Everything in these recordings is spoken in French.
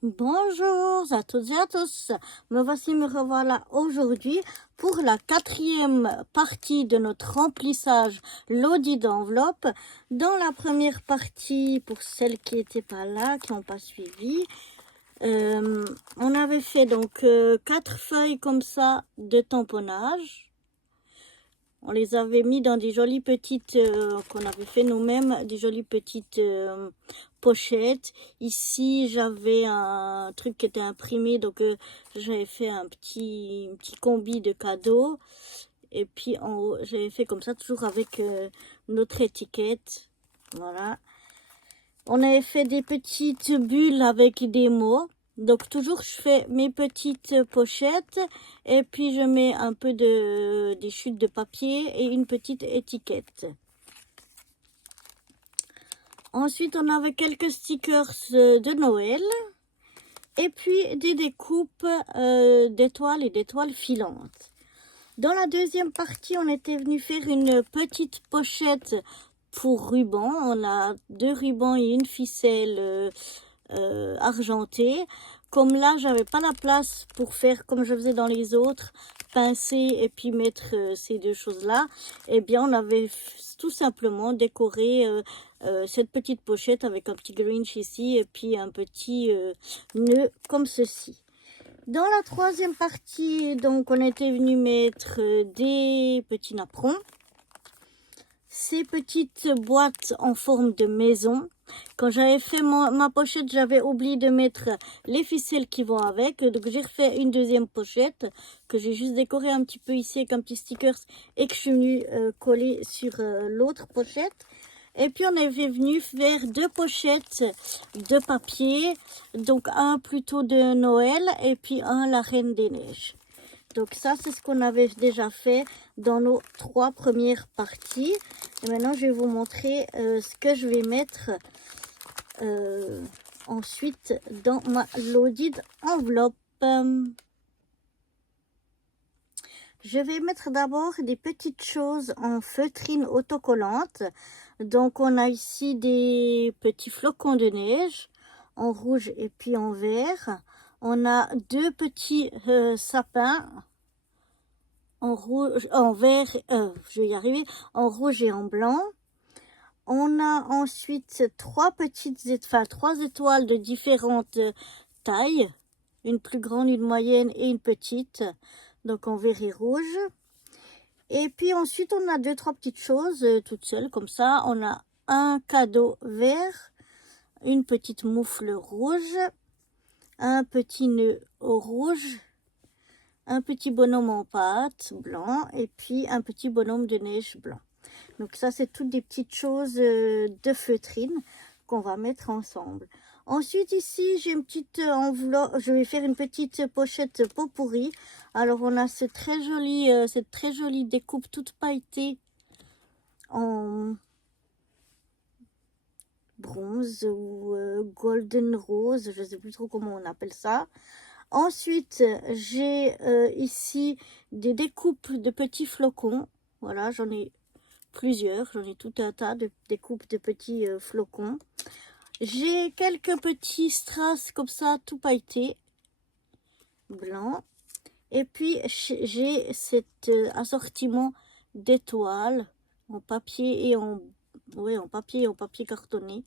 Bonjour à toutes et à tous, me revoilà aujourd'hui pour la 4e partie de notre remplissage l'audit d'enveloppe. Dans la première partie, pour celles qui n'étaient pas là, qui n'ont pas suivi, on avait fait donc 4 feuilles comme ça de tamponnage. On les avait mis dans des jolies petites, qu'on avait fait nous-mêmes, des jolies petites pochettes. Ici, j'avais un truc qui était imprimé, donc j'avais fait un petit combi de cadeaux. Et puis en haut, j'avais fait comme ça, toujours avec notre étiquette. Voilà. On avait fait des petites bulles avec des mots. Donc toujours je fais mes petites pochettes et puis je mets un peu des chutes de papier et une petite étiquette. Ensuite on avait quelques stickers de Noël et puis des découpes d'étoiles et d'étoiles filantes. Dans la deuxième partie on était venu faire une petite pochette pour ruban. On a 2 rubans et une ficelle argenté. Comme là j'avais pas la place pour faire comme je faisais dans les autres, pincer et puis mettre ces deux choses là, et bien on avait tout simplement décoré cette petite pochette avec un petit Grinch ici et puis un petit nœud comme ceci. Dans la troisième partie, donc on était venu mettre des petits napperons, ces petites boîtes en forme de maison. Quand j'avais fait ma pochette, j'avais oublié de mettre les ficelles qui vont avec. Donc j'ai refait une deuxième pochette que j'ai juste décoré un petit peu ici avec un petit sticker et que je suis venue coller sur l'autre pochette. Et puis on est venu faire 2 pochettes de papier. Donc un plutôt de Noël et puis un la Reine des Neiges. Donc ça, c'est ce qu'on avait déjà fait dans nos 3 premières parties. Et maintenant, je vais vous montrer ce que je vais mettre ensuite dans ma loaded enveloppe. Je vais mettre d'abord des petites choses en feutrine autocollante. Donc, on a ici des petits flocons de neige en rouge et puis en vert. On a 2 petits sapins en rouge, en vert, je vais y arriver, en rouge et en blanc. On a ensuite 3 étoiles de différentes tailles, une plus grande, une moyenne et une petite, donc en vert et rouge. Et puis ensuite on a 2-3 petites choses toutes seules comme ça. On a un cadeau vert, une petite moufle rouge, un petit nœud au rouge, un petit bonhomme en pâte blanc et puis un petit bonhomme de neige blanc. Donc ça, c'est toutes des petites choses de feutrine qu'on va mettre ensemble. Ensuite, ici, j'ai une petite enveloppe. Je vais faire une petite pochette pot pourri. Alors, on a cette très jolie découpe toute pailletée en bronze ou golden rose. Je ne sais plus trop comment on appelle ça. Ensuite, j'ai ici des découpes de petits flocons. Voilà, j'en ai plusieurs. J'en ai tout un tas de découpes de petits flocons. J'ai quelques petits strass comme ça, tout pailletés, blanc. Et puis, j'ai cet assortiment d'étoiles en papier et en papier cartonné.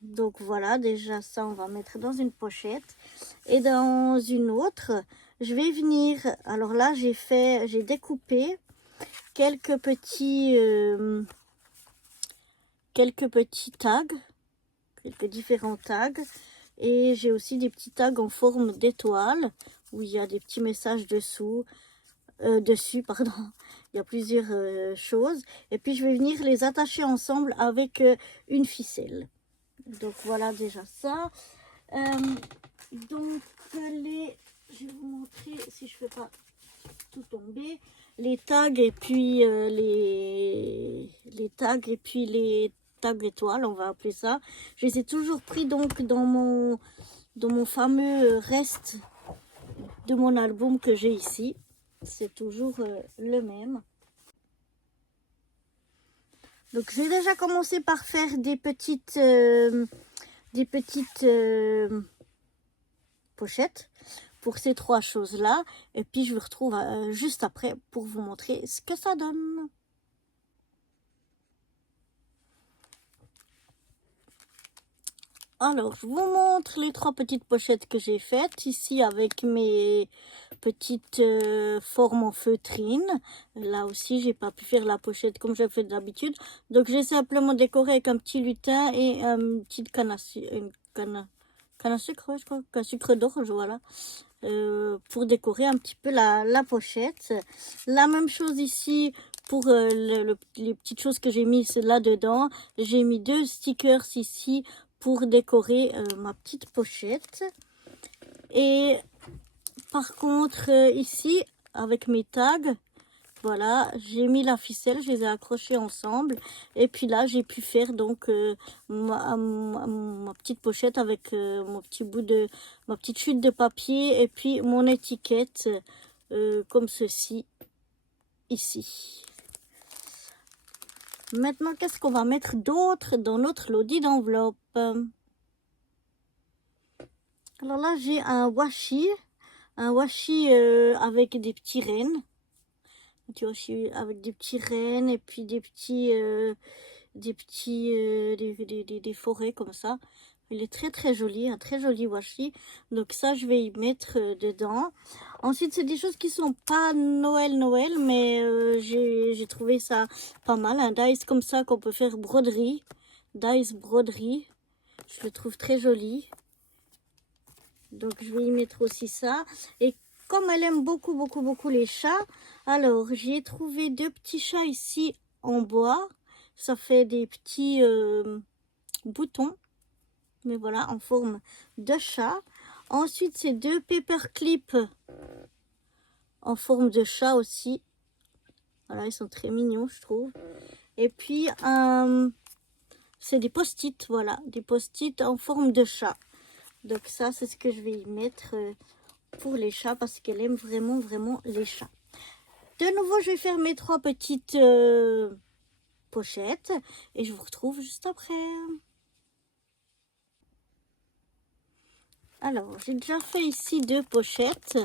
Donc voilà, déjà ça on va mettre dans une pochette. Et dans une autre, je vais venir, alors là j'ai découpé quelques petits tags, quelques différents tags. Et j'ai aussi des petits tags en forme d'étoile où il y a des petits messages dessus, pardon. Il y a plusieurs choses. Et puis je vais venir les attacher ensemble avec une ficelle. Donc voilà déjà ça. Donc je vais vous montrer si je fais pas tout tomber, les tags et puis les tags et puis les tags étoiles, on va appeler ça. Je les ai toujours pris donc dans mon fameux reste de mon album que j'ai ici. C'est toujours le même. Donc j'ai déjà commencé par faire des petites pochettes pour ces trois choses-là. Et puis je vous retrouve juste après pour vous montrer ce que ça donne. Alors, je vous montre les trois petites pochettes que j'ai faites ici avec mes petites formes en feutrine. Là aussi, j'ai pas pu faire la pochette comme je fais d'habitude. Donc, j'ai simplement décoré avec un petit lutin et une petite canne à sucre, ouais, je crois, un sucre d'orge, voilà. Pour décorer un petit peu la pochette. La même chose ici pour les petites choses que j'ai mises là-dedans. J'ai mis 2 stickers ici pour décorer ma petite pochette. Et par contre, ici, avec mes tags, voilà, j'ai mis la ficelle, je les ai accrochés ensemble. Et puis là, j'ai pu faire donc ma petite pochette avec mon petit bout de ma petite chute de papier et puis mon étiquette comme ceci, ici. Maintenant, qu'est-ce qu'on va mettre d'autre dans notre lodi d'enveloppe? Alors là, j'ai un washi avec des petits rennes. Avec des petits rennes et puis des forêts comme ça. Il est très très joli, un très joli washi. Donc ça, je vais y mettre dedans. Ensuite, c'est des choses qui sont pas Noël, mais j'ai trouvé ça pas mal. Un dice comme ça qu'on peut faire broderie. Dice broderie. Je le trouve très joli. Donc je vais y mettre aussi ça. Et comme elle aime beaucoup les chats, alors j'ai trouvé 2 petits chats ici en bois. Ça fait des petits boutons, mais voilà, en forme de chat. Ensuite, c'est 2 paperclips en forme de chat aussi. Voilà, ils sont très mignons, je trouve. Et puis, c'est des post-it, voilà, des post-it en forme de chat. Donc ça, c'est ce que je vais y mettre pour les chats parce qu'elle aime vraiment les chats. De nouveau, je vais faire mes 3 petites pochettes et je vous retrouve juste après. Alors, j'ai déjà fait ici 2 pochettes.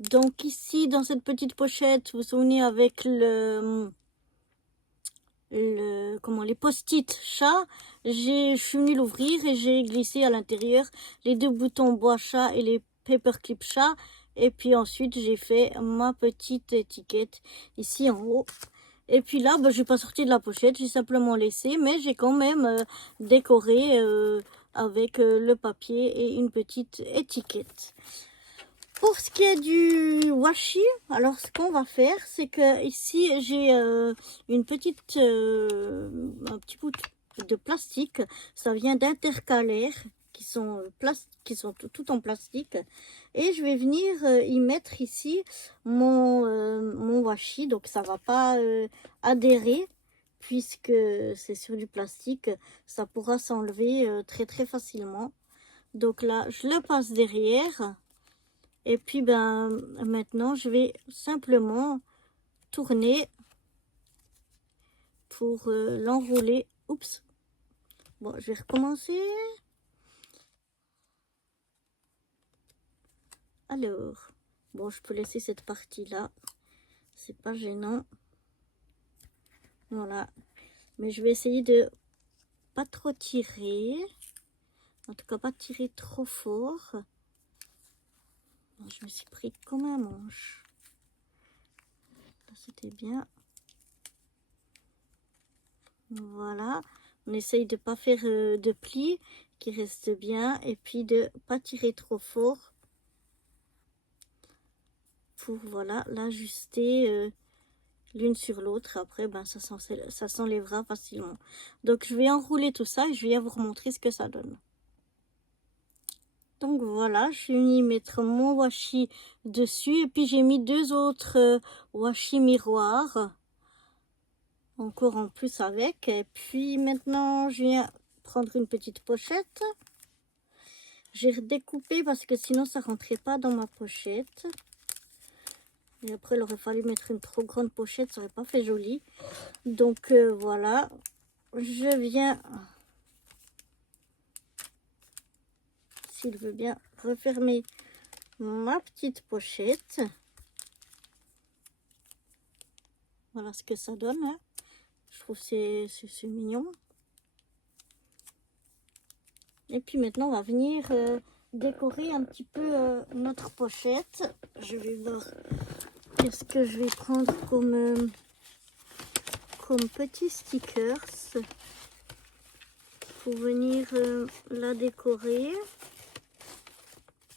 Donc ici, dans cette petite pochette, vous vous souvenez avec les post-it chat, je suis venue l'ouvrir et j'ai glissé à l'intérieur les 2 boutons bois chat et les paperclip chat. Et puis ensuite, j'ai fait ma petite étiquette ici en haut. Et puis là, je n'ai pas sorti de la pochette, j'ai simplement laissé, mais j'ai quand même décoré avec le papier et une petite étiquette. Pour ce qui est du washi, alors ce qu'on va faire, c'est que ici j'ai un petit bout de plastique. Ça vient d'Intercalaire qui sont tout en plastique. Et je vais venir y mettre ici mon washi. Donc ça va pas adhérer puisque c'est sur du plastique. Ça pourra s'enlever très facilement. Donc là, je le passe derrière. Et puis, maintenant, je vais simplement tourner pour l'enrouler. Oups. Bon, je vais recommencer. Alors, bon, je peux laisser cette partie-là. C'est pas gênant. Voilà. Mais je vais essayer de pas trop tirer. En tout cas, pas tirer trop fort. Je me suis pris comme un manche. Là, c'était bien. Voilà. On essaye de pas faire de plis qui restent bien. Et puis de pas tirer trop fort. Pour, voilà, l'ajuster l'une sur l'autre. Après, ça s'enlèvera facilement. Donc, je vais enrouler tout ça et je vais vous remontrer ce que ça donne. Donc voilà, je suis venue mettre mon washi dessus et puis j'ai mis 2 autres washi miroirs encore en plus avec. Et puis maintenant, je viens prendre une petite pochette. J'ai redécoupé parce que sinon ça rentrait pas dans ma pochette. Et après, il aurait fallu mettre une trop grande pochette, ça aurait pas fait joli. Donc voilà, je viens, s'il veut bien, refermer ma petite pochette. Voilà ce que ça donne, hein. Je trouve que c'est mignon. Et puis maintenant, on va venir décorer un petit peu notre pochette. Je vais voir qu'est-ce que je vais prendre comme petits stickers pour venir la décorer.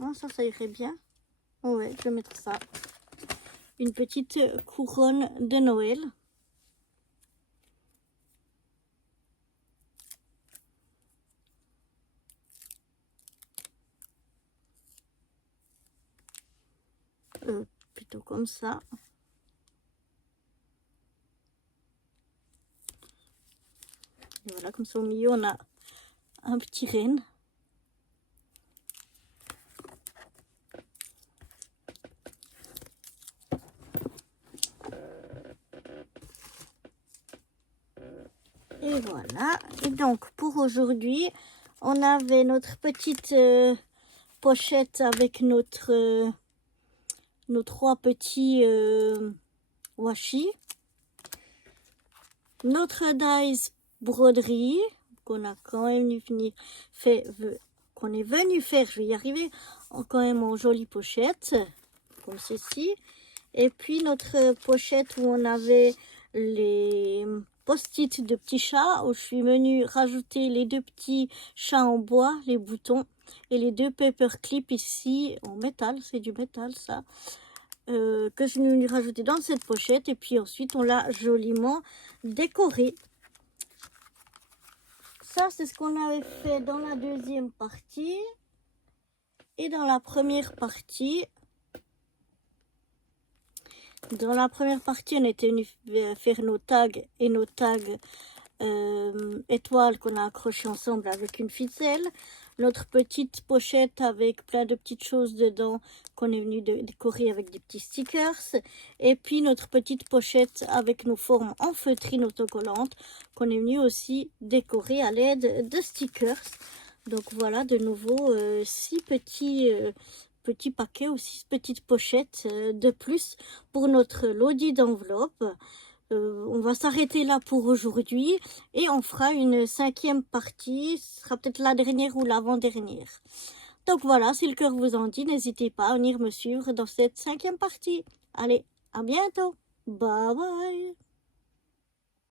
Oh, ça irait bien. Oh ouais, je vais mettre ça. Une petite couronne de Noël. Plutôt comme ça. Et voilà, comme ça au milieu, on a un petit renne. Et voilà. Et donc, pour aujourd'hui, on avait notre petite pochette avec nos 3 petits washi. Notre dies broderie qu'on a quand même qu'on est venu faire, je vais y arriver, quand même en jolie pochette, comme ceci. Et puis notre pochette où on avait les post-it de petits chats, où je suis venue rajouter les 2 petits chats en bois, les boutons, et les 2 paperclips ici en métal, c'est du métal ça, que je suis venue rajouter dans cette pochette. Et puis ensuite on l'a joliment décoré. Ça, c'est ce qu'on avait fait dans la deuxième partie. Et dans la première partie, on était venu faire nos tags et nos tags étoiles qu'on a accrochés ensemble avec une ficelle. Notre petite pochette avec plein de petites choses dedans qu'on est venu décorer avec des petits stickers. Et puis notre petite pochette avec nos formes en feutrine autocollante qu'on est venu aussi décorer à l'aide de stickers. Donc voilà, de nouveau 6 petits paquets ou 6 petites pochettes de plus pour notre lodi d'enveloppe. On va s'arrêter là pour aujourd'hui et on fera une 5e partie. Ce sera peut-être la dernière ou l'avant-dernière. Donc voilà, si le cœur vous en dit, n'hésitez pas à venir me suivre dans cette 5e partie. Allez, à bientôt. Bye bye.